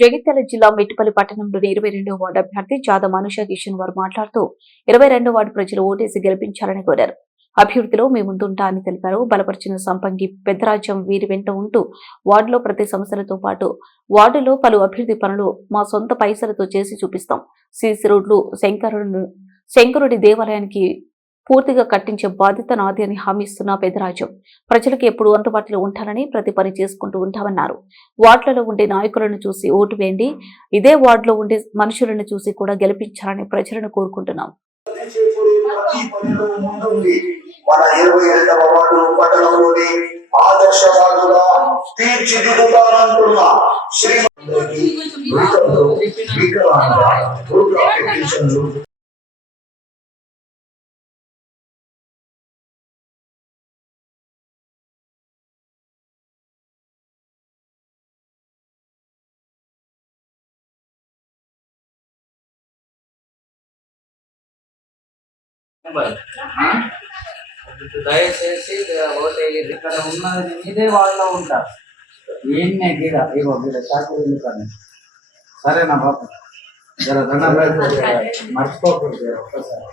జగిత్యాల జిల్లా మెట్టిపల్లి పట్టణంలోని 22వ వార్డు అభ్యర్థి జాద మనుష కిషన్ వారు మాట్లాడుతూ 22వ వార్డు ప్రజలు ఓటేసి గెలిపించాలని కోరారు. అభివృద్ధిలో మీ ముందుంటా అని తెలిపారు. బలపరిచిన సంపంగి పెద్దరాజ్యం వీరి వెంట ఉంటూ వార్డులో ప్రతి సమస్యలతో పాటు వార్డులో పలు అభివృద్ధి పనులు మా సొంత పైసలతో చేసి చూపిస్తాం. సీసీ రోడ్లు శంకరుడి దేవాలయానికి పూర్తిగా కట్టించే బాధ్యత నాది అని హామీ ఇస్తున్న పెద్దరాజ్యం ప్రజలకు ఎప్పుడు అందుబాటులో ఉంటానని ప్రతి పని చేసుకుంటూ ఉంటామన్నారు. వార్డులలో ఉండే నాయకులను చూసి ఓటు వేయండి, ఇదే వార్డులో ఉండే మనుషులను చూసి కూడా గెలిపించాలని ప్రజలను కోరుకుంటున్నాం. దయచేసి ఇక్కడ ఉన్నది మీదే వాళ్ళలో ఉంటారు. ఏం గిడ ఇగో గిడ చాకు వెళ్ళుతాను. సరేనా బాబు, జర దండం మర్చిపోకూడదు ఒక్కసారి.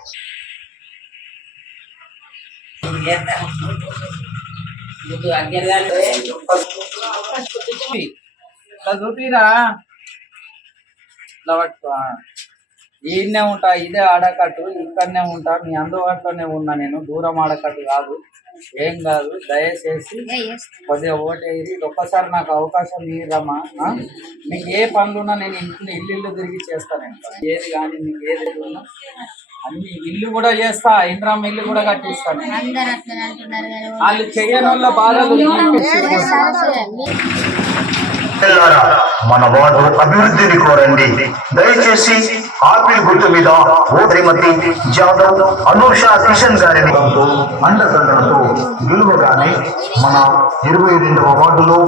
ఇట్లా చూపిరా, ఇట్లా పట్టుకో. ఈయన్నే ఉంటా, ఇదే ఆడకట్టు, ఇక్కడనే ఉంటా, మీ అందుబాటులోనే ఉన్నా. నేను దూరం ఆడకట్టు కాదు, ఏం కాదు. దయచేసి కొద్దిగా ఓటేది ఒక్కసారి నాకు అవకాశం ఇవ్వరమ్మా. మీకు ఏ పనులున్నా నేను ఇల్లు తిరిగి చేస్తాను. ఏది కానీ మీకు ఏది ఉన్నా అన్ని ఇల్లు కూడా చేస్తా, ఇంద్రామ ఇల్లు కూడా కట్టిస్తాను. వాళ్ళు చెయ్యని వాళ్ళ బాధలు మన వార్డు అభివృద్ధిని కోరండి. దయచేసి ఆపిల్ గుర్తు మీద శ్రీమతి జాదవ్ అనూష కిషన్ గారిని అండదండలతో గెలువగానే మన 22వ వార్డులో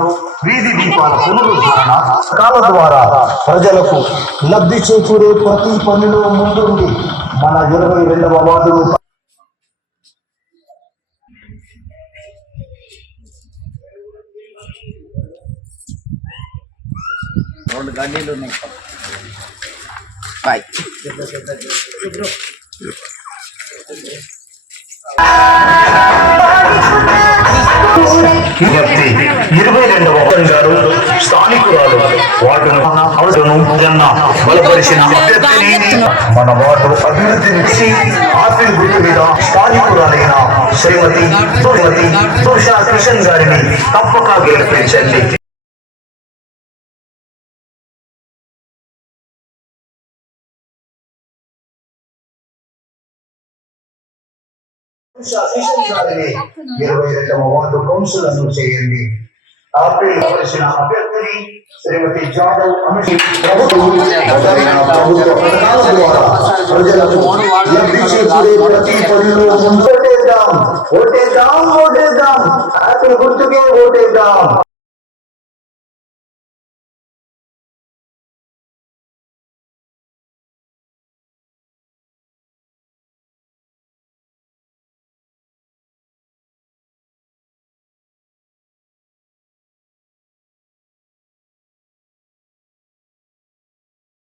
వీధి దీపాల పునరుద్ధరణ కాల ద్వారా ప్రజలకు లబ్ధి చేకూరే ప్రతి పనిలో ముందుండి మన 22వ వార్డులో రెండు గడ్డీలు ఉన్నాయి. విజ్ఞప్తి 22వ గారు స్థానికురాలు వార్డును బలపరిచిన మన వార్డు అభివృద్ధిని ఆపిల్ గుర్తు మీద స్థానికురాలైన శ్రీమతి ఉషా కిషన్ గారిని తప్పక గెలిపించండి. కిషన్ గారిని 22వ వార్డు కౌన్సిలర్ను చేయండి. ఆపిల్ పరిచిన అభ్యర్థిని శ్రీమతి జాదవ్ ప్రభుత్వ పథకాల ద్వారా ప్రజలకు లబ్ధి చేకూరే ప్రతి పనిలో ఓటేద్దాం, ఆపిల్ గుర్తుకే ఓటేద్దాం.